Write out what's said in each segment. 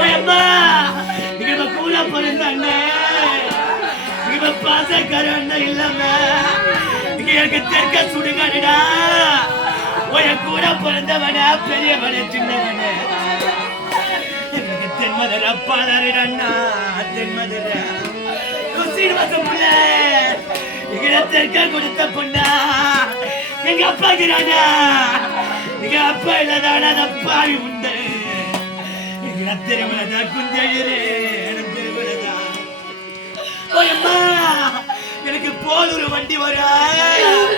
அம்மா நீங்க நம்ம கூட பிறந்த அண்ணன் நீங்க பாசக்கார அண்ணன் இல்லாம நீங்க எனக்கு தெற்க சுடுகாடுடா. உன் கூட பிறந்தவன பெரியவன சின்னவன. எனக்கு சீனிவாசம் புள்ள தெற்க கொடுத்த பொண்ணா. எங்க அப்பா இருக்கிறானா? எங்க அப்பா இல்லாதான பாவி உண்டு. திருமணதா குஞ்சழிரே எனக்கு போல் ஒரு வண்டி வரும்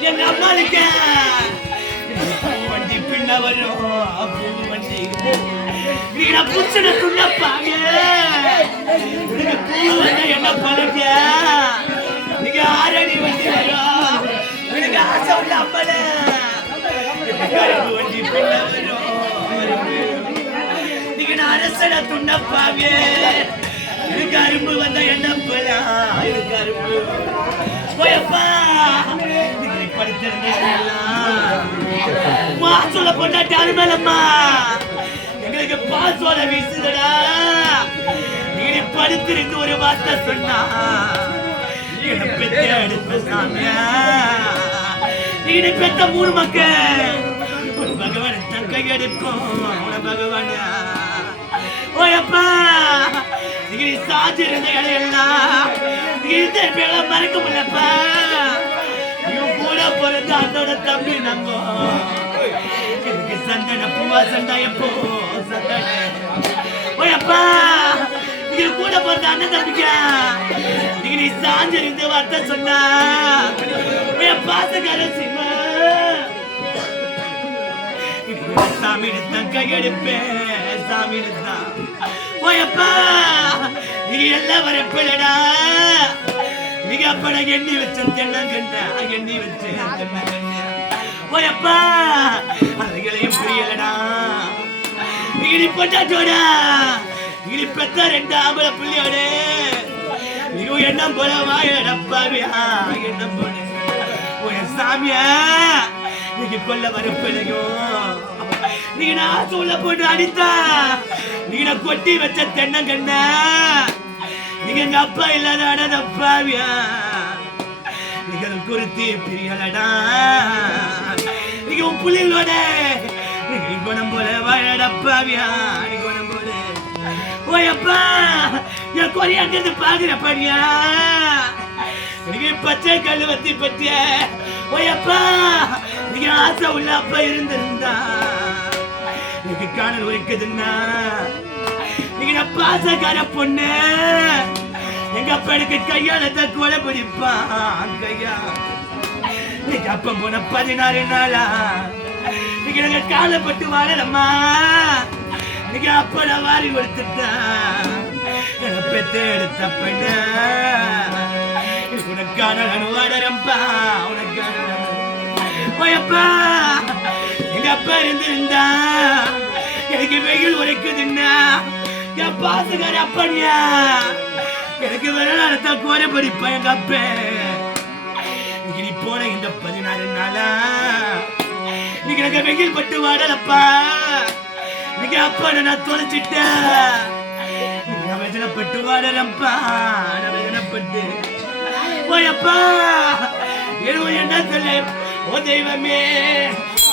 எங்க அம்மாளுக்கு. வண்டி பின்ன வரும். பூ வண்டி நீங்க புச்சன துண்ணப்பாங்க என்ன பழக்க? நீங்க ஆரணி வண்டி வரும். எனக்கு ஆசை உள்ள வண்டி நீங்க துண்ணப்பாவே அரசன எனக்கு அரும்பு வந்த என்ன பழம் எனக்கு அரும்பு போயப்பா பொண்டாட்டி அருமேலம்மா. எங்களுக்கு பாசோல வீசுதடா. நீ படித்திருந்து ஒரு வார்த்தை சொன்னா பெத்த நீ பெத்த மூணு மக்கள். ஒரு பகவான் தன் கையெடுப்போம் உன ஓயப்பா. நீ சாதி இருந்த இடையெல்லாம் நீ பேரெல்லாம் மறக்க முடியலப்பா. இவன் கூட பிறந்த அதோட தம்பி நம்போ. எனக்கு சந்தன பூவா சண்டாயப்போ சந்தன ஓயப்பா. நீங்க கூட பிறந்த அண்ணன் தம்பிக்க. நீங்க நீ சாஞ்சு இருந்து வார்த்தை சொன்னா. என் பாசக்கார சிம்மா. சாமி எடுத்தான் கையெடுப்பேன் சாமி எடுத்தான் ஓயப்பா நீ எல்லாம் வரப்பில்லடா நீங்க அப்பட எண்ணி வச்ச தென்னங்கண்ட எண்ணி வச்ச தென்னங்கண்ட ஓயப்பா அதுகளையும் புரியலடா. நீங்க நீ பொட்டாச்சோடா நீங்க நீ பெத்த ரெண்டு ஆம்பளை புள்ளியோட. நீங்க எண்ணம் போல வாயடப்பாவியா எண்ணம் போல. ஓய சாமியா நீங்க கொல்ல வரப்பிழையும் நான் சொல்ல போட்டு அடித்தா. நீன கொட்டி வச்ச தென்னங்கண்ண. நீங்க எங்க அப்பா இல்லாத அடாத அப்பாவியா நீங்க குறித்தி பிரியலடா. நீங்க உன் புள்ளிகளோட நீ குணம் போல வாழடப்பாவியா நீ குணம் போல. ஓயப்பா என் கொரியாண்டது பாக்குற படியா. நீங்க பச்சை கல்லு வத்தி பத்திய ஓயப்பா நீங்க ஆசை உள்ள அப்பா இருந்திருந்தா. நீங்க காணல் உரைக்குதுன்னா. நீங்க நான் பாசக்கார பொண்ணு. எங்க அப்பா எனக்கு கையால தான் கொலை பிடிப்பான் கையா. நீங்க அப்பம் போன பதினாறு நாளா. நீங்க நாங்க காலப்பட்டு வாழலம்மா. நீங்க அப்பட வாரி கொடுத்துட்டா என்ன பெத்து எடுத்த பெண்ண. உனக்கான வளரம்பா உனக்கான ஓயப்பா அப்பா இருந்திருந்தா எனக்கு வெயில் உரைக்குதுன்னா என் பாசுகார அப்பனியா. எனக்கு வரலாறு கோர படிப்பா எங்க அப்பா. இனி நீ போன இந்த பதினாறு நாளா? நீங்க எனக்கு வெயில் பட்டு வாடலப்பா. நீங்க அப்பா நான் தொலைச்சிட்டேன். நீங்க வேதனைப்பட்டு வாடலப்பா நான் வேதனைப்பட்டு. ஓயப்பா என்ன சொல்ல? ஓ தெய்வமே